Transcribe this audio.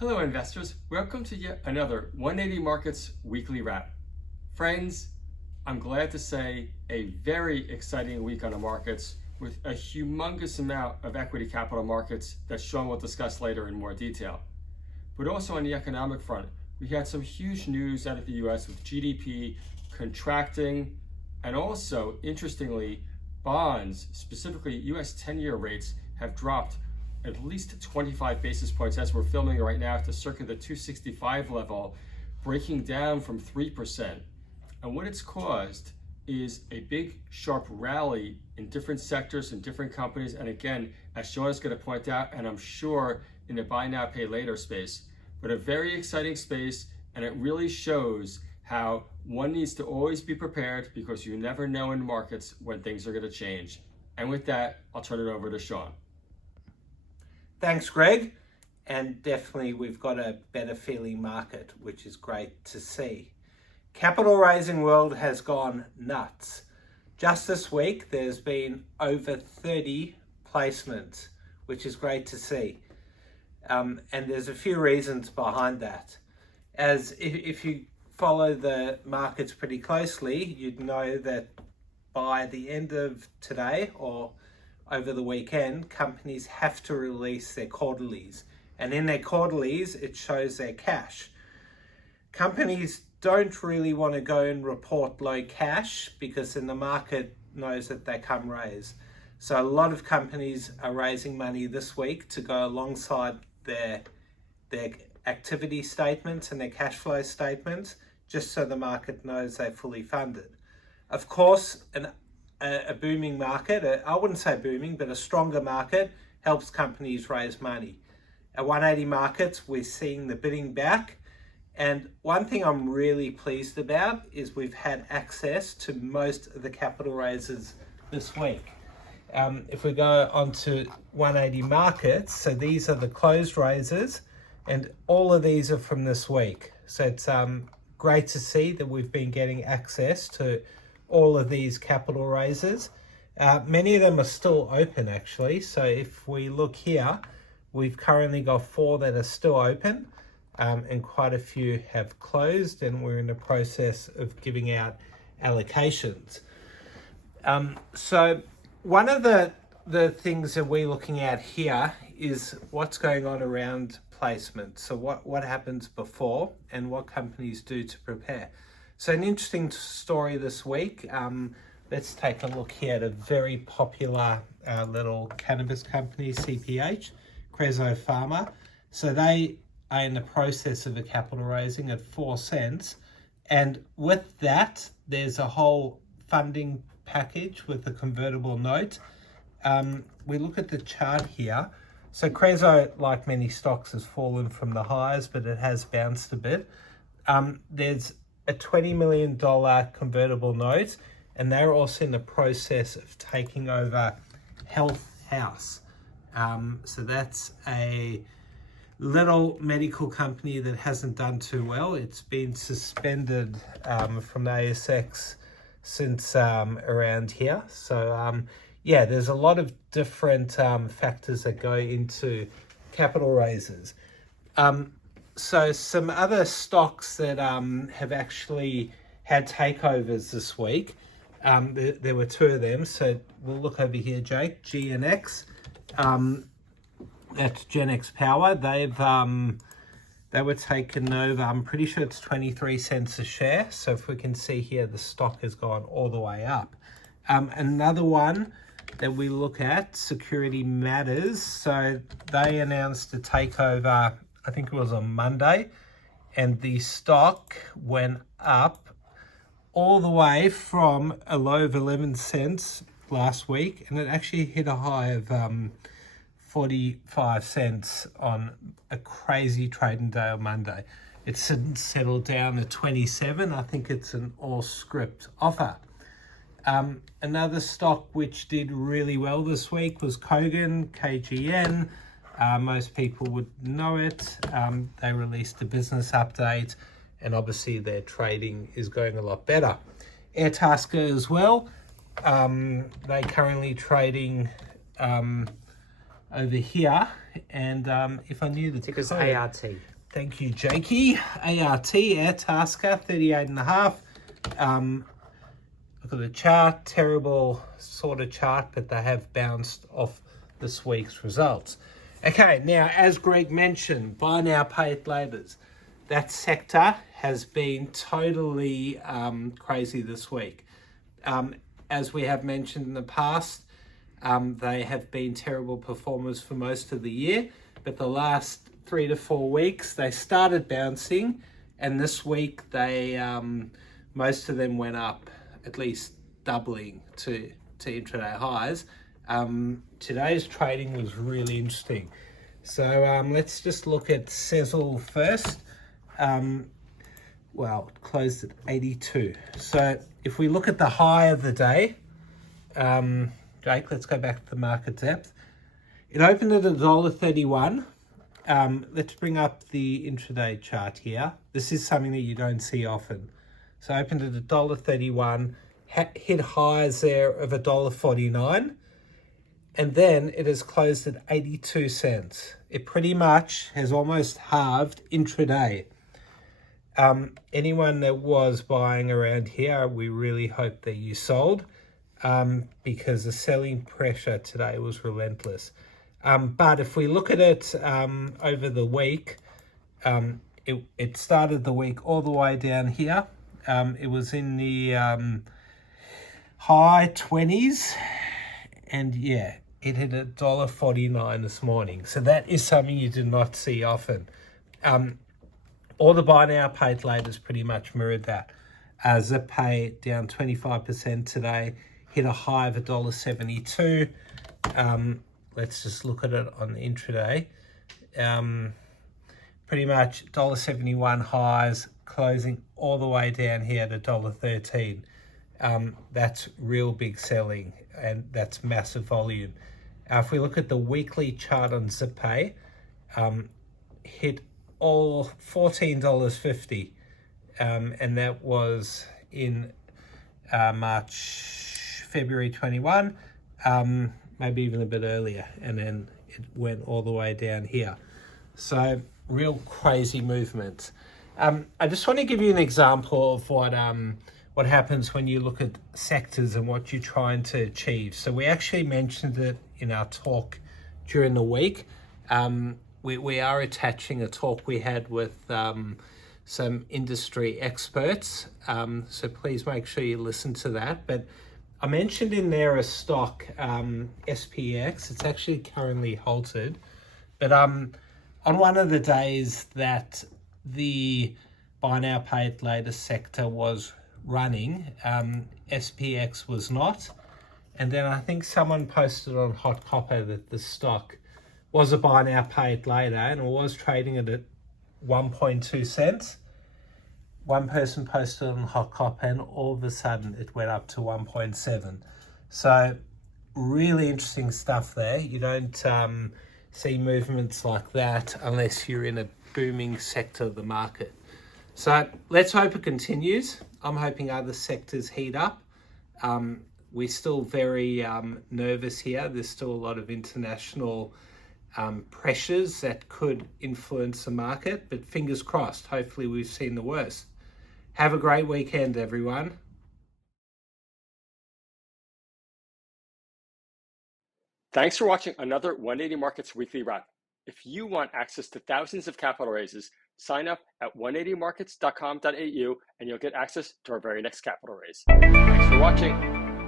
Hello investors, welcome to yet another 180 Markets weekly wrap. Friends, I'm glad to say a very exciting week on the markets with a humongous amount of equity capital markets that Sean will discuss later in more detail. But also on the economic front, we had some huge news out of the US with GDP contracting, and also, interestingly, bonds, specifically US 10-year rates, have dropped at least 25 basis points as we're filming right now to circa the 265 level, breaking down from 3%. And what it's caused is a big sharp rally in different sectors and different companies. And again, as Sean is going to point out, and I'm sure in the buy now, pay later space, but a very exciting space. And it really shows how one needs to always be prepared because you never know in markets when things are going to change. And with that, I'll turn it over to Sean. Thanks, Greg. And definitely we've got a better feeling market, which is great to see. Capital raising world has gone nuts. Just this week, there's been over 30 placements, which is great to see. And there's a few reasons behind that. As if you follow the markets pretty closely, you'd know that by the end of today or over the weekend, companies have to release their quarterlies. And in their quarterlies, it shows their cash. Companies don't really want to go and report low cash because then the market knows that they come raise. So a lot of companies are raising money this week to go alongside their activity statements and their cash flow statements, just so the market knows they're fully funded. Of course, a booming market, I wouldn't say booming, but a stronger market helps companies raise money. At 180 Markets, we're seeing the bidding back. And one thing I'm really pleased about is we've had access to most of the capital raises this week. If we go on to 180 Markets, so these are the closed raises, and all of these are from this week. So it's great to see that we've been getting access to all of these capital raises. Many of them are still open actually. So if we look here, we've currently got 4 that are still open, and quite a few have closed, and we're in the process of giving out allocations. So one of the things that we're looking at here is what's going on around placement. So what happens before and what companies do to prepare. So an interesting story this week. Let's take a look here at a very popular little cannabis company, CPH, Crezo Pharma. So they are in the process of a capital raising at 4 cents. And with that, there's a whole funding package with a convertible note. We look at the chart here. So Crezo, like many stocks, has fallen from the highs, but it has bounced a bit. There's a $20 million convertible note, and they're also in the process of taking over Health House. So that's a little medical company that hasn't done too well. It's been suspended from the ASX since around here. So yeah, there's a lot of different factors that go into capital raises. So some other stocks that have actually had takeovers this week, there were 2 of them. So we'll look over here, Jake. GNX, that's GenX Power. They were taken over. I'm pretty sure it's 23 cents a share. So if we can see here, the stock has gone all the way up. Another one that we look at, Security Matters. So they announced a takeover, I think it was on Monday, and the stock went up all the way from a low of 11 cents last week, and it actually hit a high of 45 cents on a crazy trading day on Monday. It's settled down to 27. I think it's an all script offer. Another stock which did really well this week was Kogan, KGN. Most people would know it. They released a business update, and obviously their trading is going a lot better. Airtasker as well. They currently trading over here. And if I knew the Tickers code, ART. thank you, Jakey. ART, Airtasker, 38.5. Look at the chart, terrible sort of chart, but they have bounced off this week's results. Okay, now, as Greg mentioned, buy now, pay it laters. That sector has been totally crazy this week. As we have mentioned in the past, they have been terrible performers for most of the year, but the last 3 to 4 weeks, they started bouncing, and this week, they most of them went up, at least doubling to intraday highs. Today's trading was really interesting. So let's just look at Sezzle first. Well, it closed at 82. So if we look at the high of the day, Jake, let's go back to the market depth. It opened at $1.31. Let's bring up the intraday chart here. This is something that you don't see often. So opened at $1.31, hit highs there of $1.49. And then it has closed at 82 cents. It pretty much has almost halved intraday. Anyone that was buying around here, we really hope that you sold because the selling pressure today was relentless. But if we look at it over the week, it started the week all the way down here. It was in the high 20s. And yeah, it hit $1.49 this morning. So that is something you do not see often. All the buy now, pay it laters pretty much mirrored that. ZipPay down 25% today, hit a high of $1.72. Let's just look at it on the intraday. Pretty much $1.71 highs, closing all the way down here at $1.13. That's real big selling, and that's massive volume. If we look at the weekly chart on ZipPay, hit all $14.50, and that was in February 21, maybe even a bit earlier, and then it went all the way down here. So real crazy movement. I just want to give you an example of what happens when you look at sectors and what you're trying to achieve. So we actually mentioned it in our talk during the week. We are attaching a talk we had with some industry experts. So please make sure you listen to that. But I mentioned in there a stock, SPX. It's actually currently halted. But on one of the days that the buy now, pay it later sector was running, SPX was not. And then I think someone posted on Hot Copper that the stock was a buy now, pay it later, and it was trading at 1.2 cents. One person posted on Hot Copper, and all of a sudden it went up to 1.7. So really interesting stuff there. You don't see movements like that unless you're in a booming sector of the market. So let's hope it continues. I'm hoping other sectors heat up. We're still very nervous here. There's still a lot of international pressures that could influence the market, but fingers crossed. Hopefully we've seen the worst. Have a great weekend, everyone. Thanks for watching another 180 Markets Weekly Wrap. If you want access to thousands of capital raises, sign up at 180markets.com.au and you'll get access to our very next capital raise. Thanks for watching.